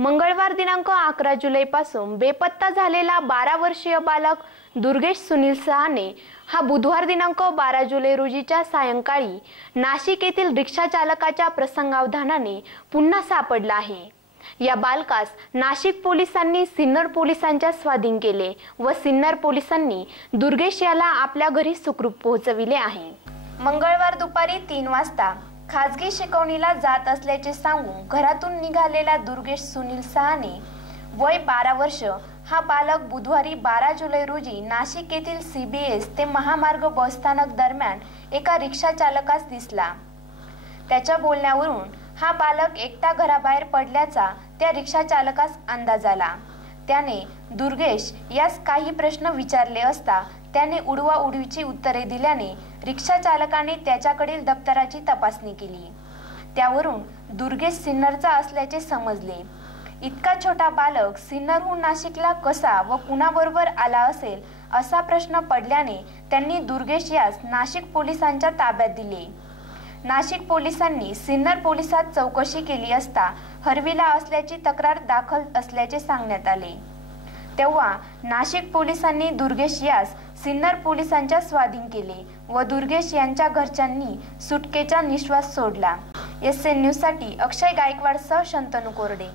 मंगळवार दिनांक अकरा जुलैपासून बेपत्ता झालेला बारा वर्षीय बालक दुर्गेश सुनील सहाने हा बुधवार दिनांक बारा जुलै रोजीच्या सायंकाळी नाशिक येथील रिक्षा चालकाच्या प्रसंगावधानाने पुन्हा सापडला आहे. या बालकास नाशिक पोलिसांनी सिन्नर पोलिसांच्या स्वाधीन केले व सिन्नर पोलिसांनी दुर्गेश याला आपल्या घरी सुखरूप पोहोचविले आहे. मंगळवार दुपारी तीन वाजता खाजगी शिकवणीला जात असल्याचे सांगून घरातून निघालेला दुर्गेश सुनील सहाने वय बारा वर्ष हा बालक बुधवारी बारा जुलै रोजी नाशिक येथील सी बी एस ते महामार्ग बसस्थानक दरम्यान एका रिक्षा चालकास दिसला. त्याच्या बोलण्यावरून हा बालक एकटा घराबाहेर पडल्याचा त्या रिक्षा चालकास अंदाज आला. त्याने दुर्गेश यास काही प्रश्न विचारले असता त्याने उडवा उडवीची उत्तरे दिल्याने रिक्षा चालकाने त्याच्याकडील दप्तराची तपासणी केली. त्यावरून दुर्गेश सिन्नरचा असल्याचे समजले. इतका छोटा बालक सिन्नरहून नाशिकला कसा व कुणाबरोबर आला असेल असा प्रश्न पडल्याने त्यांनी दुर्गेश यास नाशिक पोलिसांच्या ताब्यात दिले. नाशिक पोलिसांनी सिन्नर पोलिसात चौकशी केली असता हरविला असल्याची तक्रार दाखल असल्याचे सांगण्यात आले. तेव्हा नाशिक पोलिसांनी दुर्गेश यास सिन्नर पोलिसांच्या स्वाधीन केले व दुर्गेश यांच्या घरच्यांनी सुटकेचा निश्वास सोडला. एस एन न्यूजसाठी अक्षय गायकवाडसह शंतनू कोरडे.